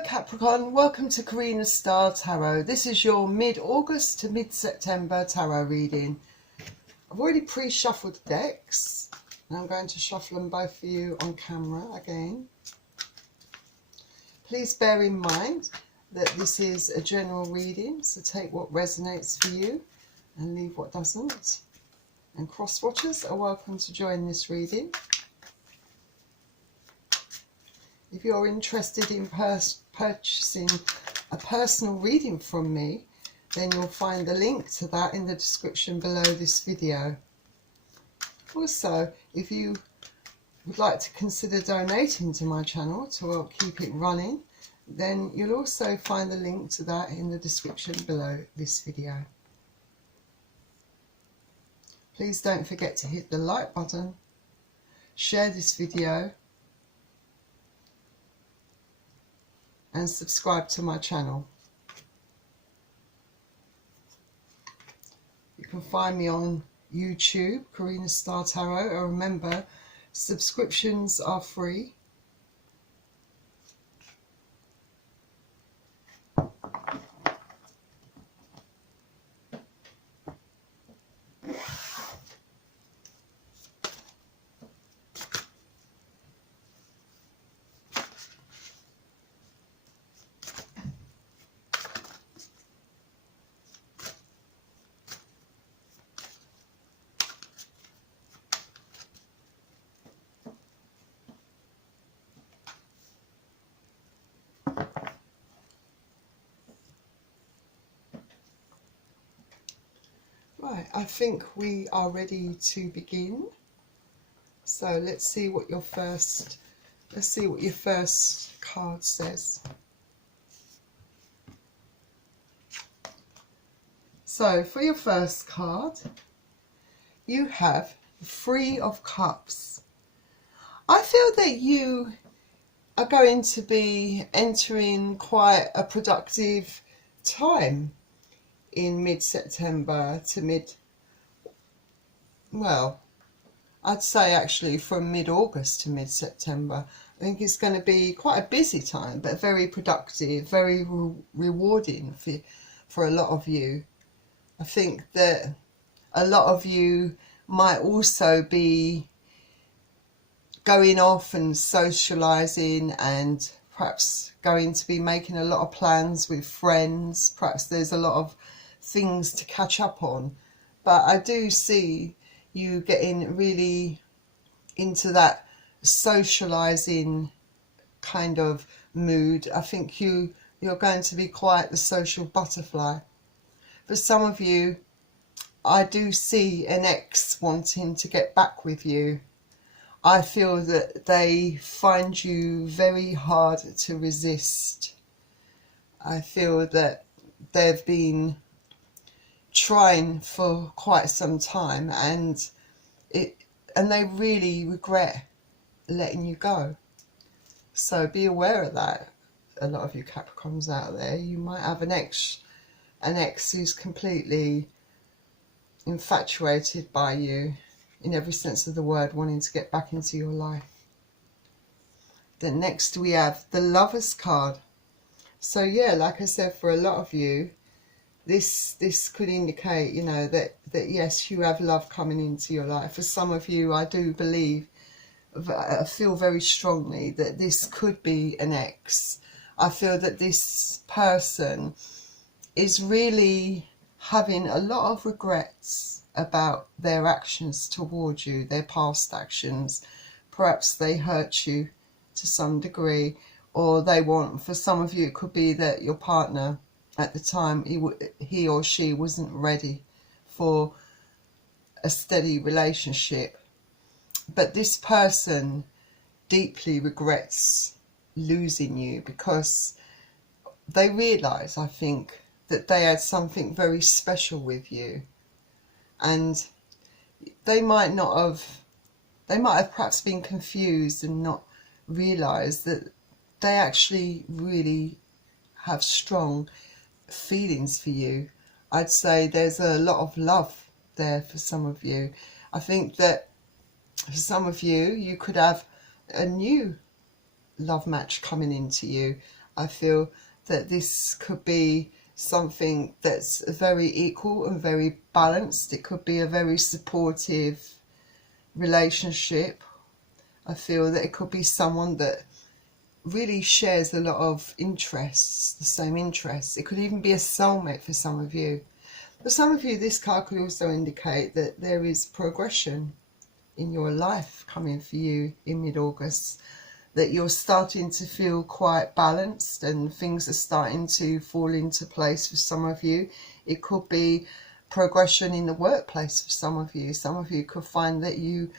Hello Capricorn, welcome to Karina Star Tarot. This is your mid-August to mid-September tarot reading. I've already pre-shuffled the decks and I'm going to shuffle them both for you on camera again. Please bear in mind that this is a general reading, so take what resonates for you and leave what doesn't. And cross-watchers are welcome to join this reading. If you're interested in purchasing a personal reading from me, then you'll find the link to that in the description below this video. Also, if you would like to consider donating to my channel to help keep it running, then you'll also find the link to that in the description below this video. Please don't forget to hit the like button, share this video, and subscribe to my channel. You can find me on YouTube, Karina Star Tarot, and remember, subscriptions are free. Right, I think we are ready to begin. So let's see what your first card says. So for your first card, you have the Three of Cups. I feel that you are going to be entering quite a productive time in mid-September to I'd say actually from mid-August to mid-September. I think it's going to be quite a busy time, but very productive, very rewarding for a lot of you. I think that a lot of you might also be going off and socialising and perhaps going to be making a lot of plans with friends. Perhaps there's a lot of things to catch up on, but I do see you getting really into that socializing kind of mood. I think you're going to be quite the social butterfly. For some of you, I do see an ex wanting to get back with you. I feel that they find you very hard to resist. I feel that they've been trying for quite some time and they really regret letting you go. So be aware of that. A lot of you Capricorns out there, you might have an ex who's completely infatuated by you in every sense of the word, wanting to get back into your life. Then next we have the Lovers card. So yeah, like I said, for a lot of you, this could indicate, you know, that yes, you have love coming into your life. For some of you, I do believe, I feel very strongly that this could be an ex. I feel that this person is really having a lot of regrets about their actions towards you, their past actions. Perhaps they hurt you to some degree, or they want, for some of you, it could be that your partner at the time, he or she wasn't ready for a steady relationship. But this person deeply regrets losing you because they realise, I think, that they had something very special with you. And they might have perhaps been confused and not realised that they actually really have strong feelings for you. I'd say there's a lot of love there for some of you. I think that for some of you, you could have a new love match coming into you. I feel that this could be something that's very equal and very balanced. It could be a very supportive relationship. I feel that it could be someone that really shares a lot of interests, the same interests. It could even be a soulmate for some of you. For some of you, this card could also indicate that there is progression in your life coming for you in mid-August, that you're starting to feel quite balanced and things are starting to fall into place for some of you. It could be progression in the workplace for some of you. Some of you could find that you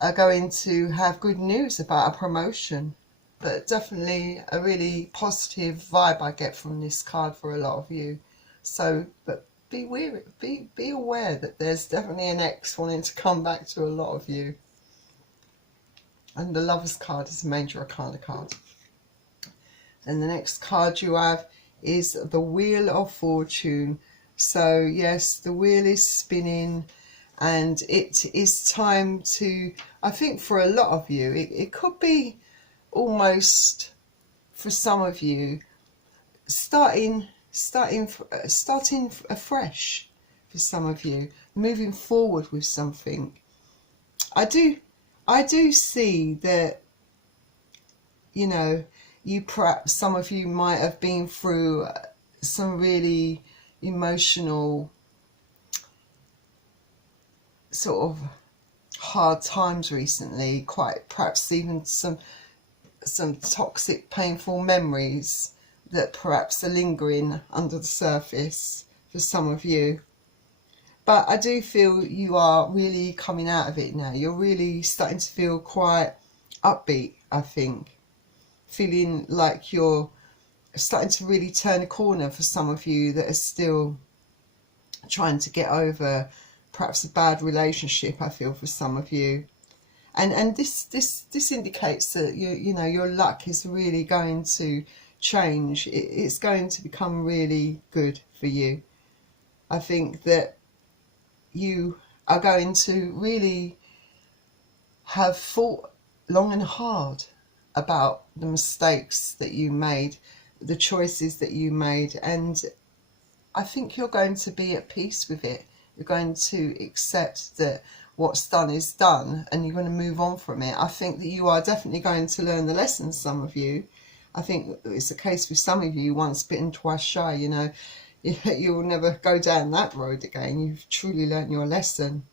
are going to have good news about a promotion. But definitely a really positive vibe I get from this card for a lot of you. So, but be aware that there's definitely an ex wanting to come back to a lot of you. And the Lover's card is a major arcana card. And the next card you have is the Wheel of Fortune. So yes, the wheel is spinning and it is time to, I think for a lot of you, it could be almost, for some of you, starting afresh. For some of you, moving forward with something. I do see that, you know, perhaps some of you might have been through some really emotional sort of hard times recently, quite perhaps even some toxic, painful memories that perhaps are lingering under the surface for some of you. But I do feel you are really coming out of it now. You're really starting to feel quite upbeat, I think. Feeling like you're starting to really turn a corner for some of you that are still trying to get over perhaps a bad relationship, I feel, for some of you. And this indicates that you know your luck is really going to change. It's going to become really good for you. I think that you are going to really have thought long and hard about the mistakes that you made, the choices that you made, and I think you're going to be at peace with it. You're going to accept that what's done is done and you're going to move on from it. I think that you are definitely going to learn the lessons, some of you. I think it's a case with some of you, once bitten, twice shy, you know. You'll never go down that road again. You've truly learned your lesson.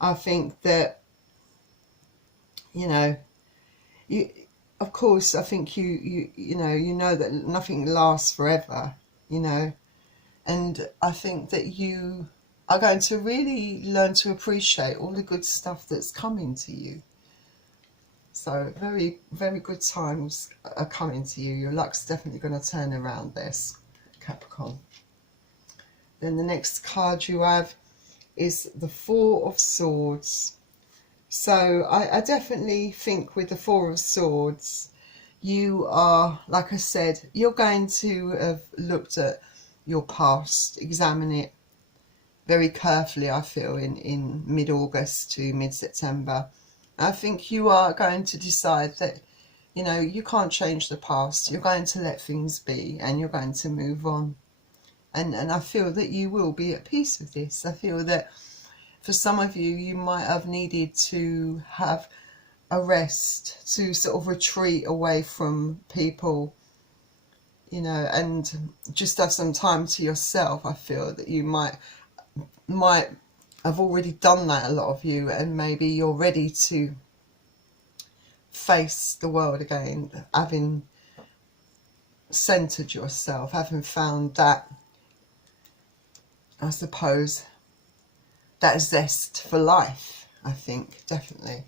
I think that, you know, of course, I think you know that nothing lasts forever, you know. And I think that you are going to really learn to appreciate all the good stuff that's coming to you. So very, very good times are coming to you. Your luck's definitely going to turn around this, Capricorn. Then the next card you have is the Four of Swords. So I definitely think with the Four of Swords, you are, like I said, you're going to have looked at your past, examine it very carefully, I feel, in mid-August to mid-September. I think you are going to decide that, you know, you can't change the past. You're going to let things be and you're going to move on. And I feel that you will be at peace with this. I feel that for some of you, you might have needed to have a rest, to sort of retreat away from people, you know, and just have some time to yourself. I feel that you might have already done that, a lot of you, and maybe you're ready to face the world again, having centered yourself, having found that, I suppose, that zest for life, I think, definitely.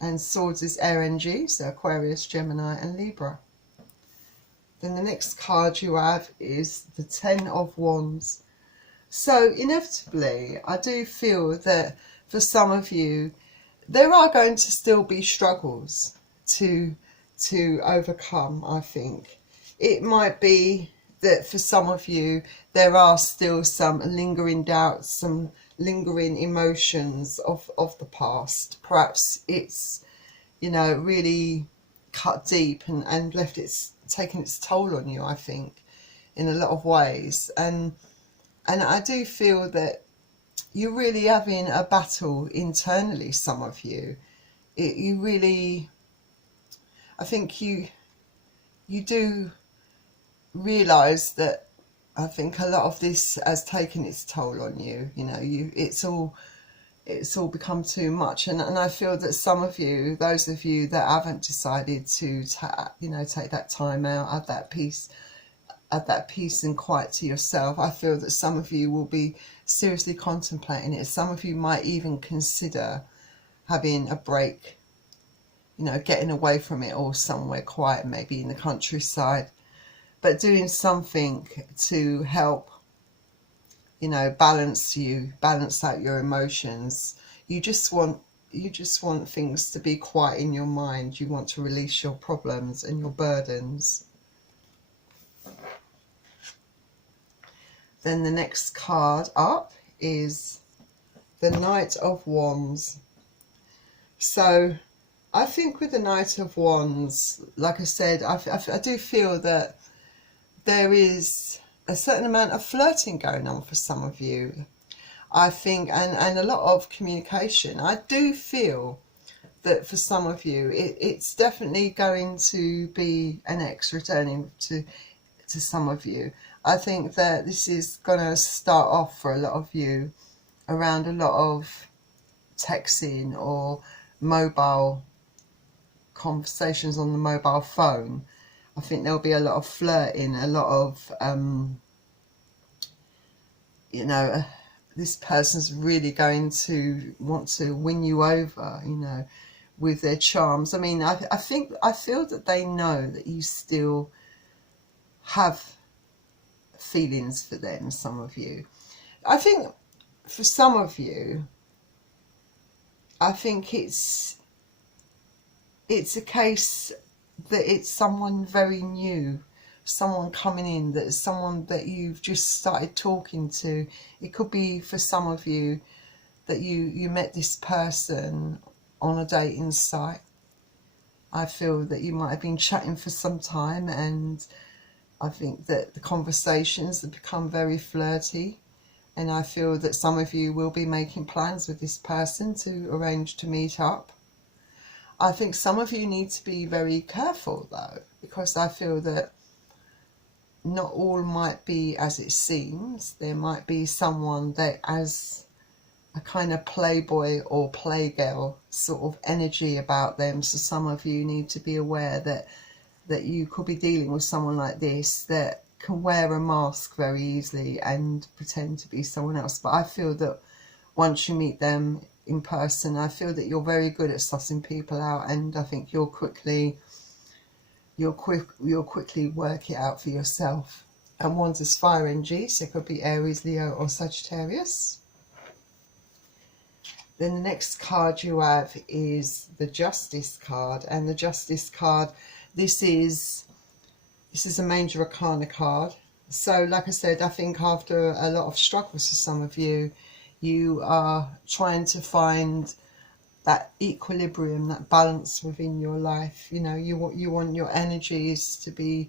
And Swords is air energy, so Aquarius, Gemini and Libra. Then the next card you have is the Ten of Wands. So inevitably, I do feel that for some of you, there are going to still be struggles to overcome, I think. It might be that for some of you, there are still some lingering doubts, some lingering emotions of the past. Perhaps it's, you know, really cut deep and left taken its toll on you, I think, in a lot of ways. And I do feel that you're really having a battle internally, some of you. You really, I think you do realise that I think a lot of this has taken its toll on you. You know, it's all become too much, and I feel that some of you, those of you that haven't decided to take that time out, have that peace and quiet to yourself, I feel that some of you will be seriously contemplating it. Some of you might even consider having a break, you know, getting away from it all somewhere quiet, maybe in the countryside, but doing something to help, you know, balance out your emotions. You just want things to be quiet in your mind. You want to release your problems and your burdens. Then the next card up is the Knight of Wands. So I think with the Knight of Wands, like I said, I do feel that there is a certain amount of flirting going on for some of you, I think, and a lot of communication. I do feel that for some of you, it's definitely going to be an ex returning to some of you. I think that this is going to start off for a lot of you around a lot of texting or mobile conversations on the mobile phone. I think there'll be a lot of flirting, a lot of, you know, this person's really going to want to win you over, you know, with their charms. I mean, I feel that they know that you still have feelings for them, some of you. I think for some of you, I think it's a case that it's someone very new, someone coming in, that's someone that you've just started talking to. It could be for some of you that you met this person on a dating site. I feel that you might have been chatting for some time, and I think that the conversations have become very flirty, and I feel that some of you will be making plans with this person to arrange to meet up. I think some of you need to be very careful though, because I feel that not all might be as it seems. There might be someone that has a kind of playboy or playgirl sort of energy about them. So some of you need to be aware that you could be dealing with someone like this that can wear a mask very easily and pretend to be someone else. But I feel that once you meet them in person, I feel that you're very good at sussing people out, and I think you'll quickly work it out for yourself. And Wands is fire energy, so it could be Aries, Leo or Sagittarius. Then the next card you have is the Justice card, and the Justice card, this is a Major Arcana card. So like I said, I think after a lot of struggles for some of you, you are trying to find that equilibrium, that balance within your life. You know, you want your energies to be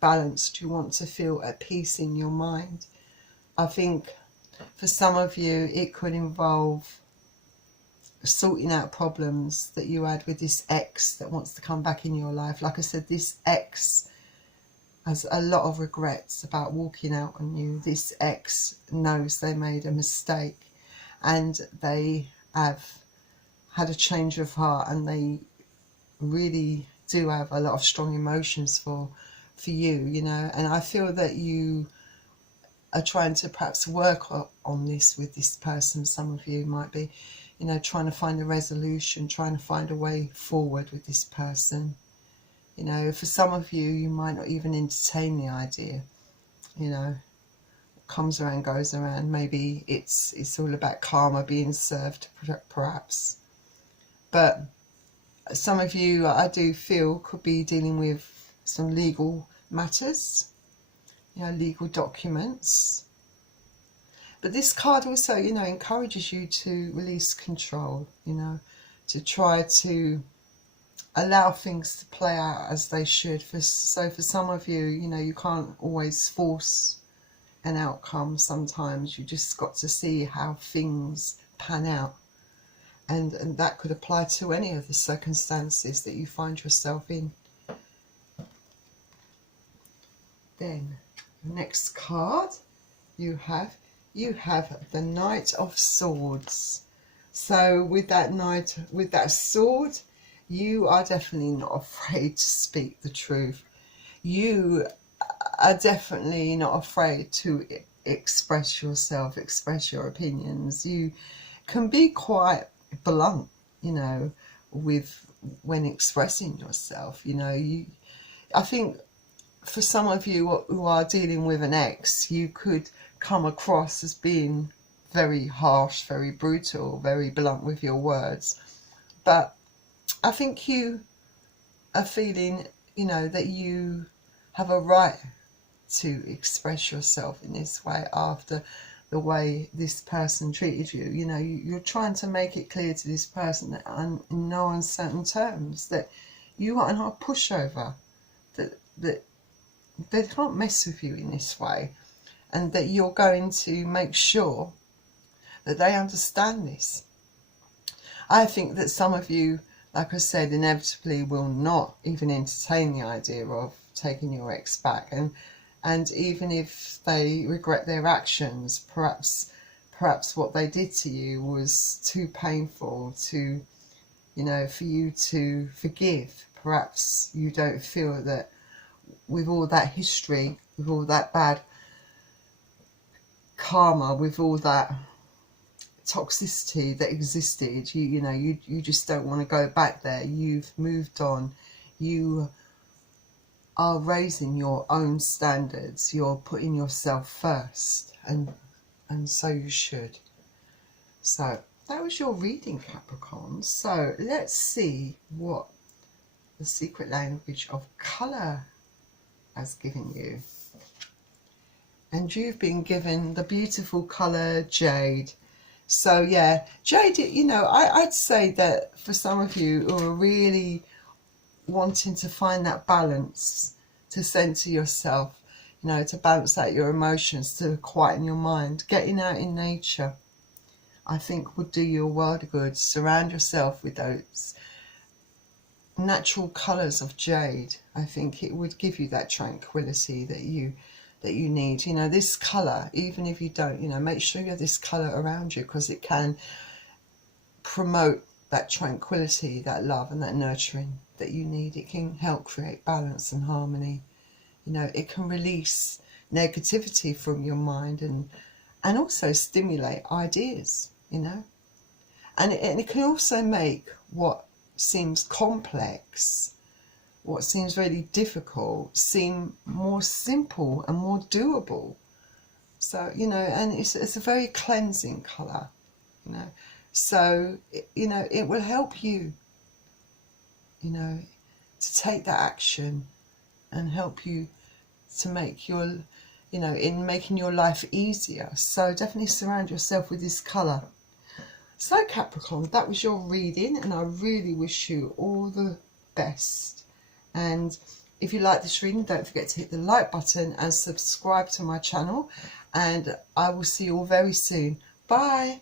balanced. You want to feel at peace in your mind. I think for some of you, it could involve sorting out problems that you had with this ex that wants to come back in your life. Like I said, this ex has a lot of regrets about walking out on you. This ex knows they made a mistake, and they have had a change of heart, and they really do have a lot of strong emotions for you, you know. And I feel that you are trying to perhaps work on this with this person. Some of you might be, you know, trying to find a resolution, trying to find a way forward with this person. You know, for some of you, you might not even entertain the idea, you know. Comes around goes around. Maybe it's all about karma being served, perhaps. But some of you, I do feel, could be dealing with some legal matters, you know, legal documents. But this card also, you know, encourages you to release control, you know, to try to allow things to play out as they should. So for some of you, you know, you can't always force an outcome. Sometimes you just got to see how things pan out. And that could apply to any of the circumstances that you find yourself in. Then, the next card you have the Knight of Swords. So with that sword, you are definitely not afraid to speak the truth. You are definitely not afraid to express yourself, express your opinions. You can be quite blunt, you know, when expressing yourself. You know, I think for some of you who are dealing with an ex, you could come across as being very harsh, very brutal, very blunt with your words. But I think you are feeling, you know, that you have a right to express yourself in this way after the way this person treated you. You know, you're trying to make it clear to this person that in no uncertain terms that you are not a pushover, that they can't mess with you in this way, and that you're going to make sure that they understand this. I think that some of you, like I said, inevitably will not even entertain the idea of taking your ex back, and even if they regret their actions, perhaps what they did to you was too painful to, you know, for you to forgive. Perhaps you don't feel that with all that history, with all that bad karma, with all that toxicity that existed, you know, you just don't want to go back there. You've moved on. You are raising your own standards. You're putting yourself first, and so you should. So that was your reading, Capricorn. So let's see what the secret language of colour has given you. And you've been given the beautiful colour jade. So yeah, jade, you know, I'd say that for some of you who are really wanting to find that balance, to center yourself, you know, to balance out your emotions, to quieten your mind, getting out in nature, I think would do you a world of good. Surround yourself with those natural colours of jade. I think it would give you that tranquility that you need. You know, this colour, even if you don't, you know, make sure you have this colour around you, because it can promote that tranquility, that love and that nurturing that you need. It can help create balance and harmony. You know, it can release negativity from your mind and also stimulate ideas, you know. And it can also make what seems complex, what seems really difficult, seem more simple and more doable. So, you know, and it's a very cleansing colour, you know. So, you know, it will help you, you know, to take that action and help you to make your, you know, in making your life easier. So definitely surround yourself with this colour. So Capricorn, that was your reading, and I really wish you all the best. And if you like this reading, don't forget to hit the like button and subscribe to my channel, and I will see you all very soon. Bye.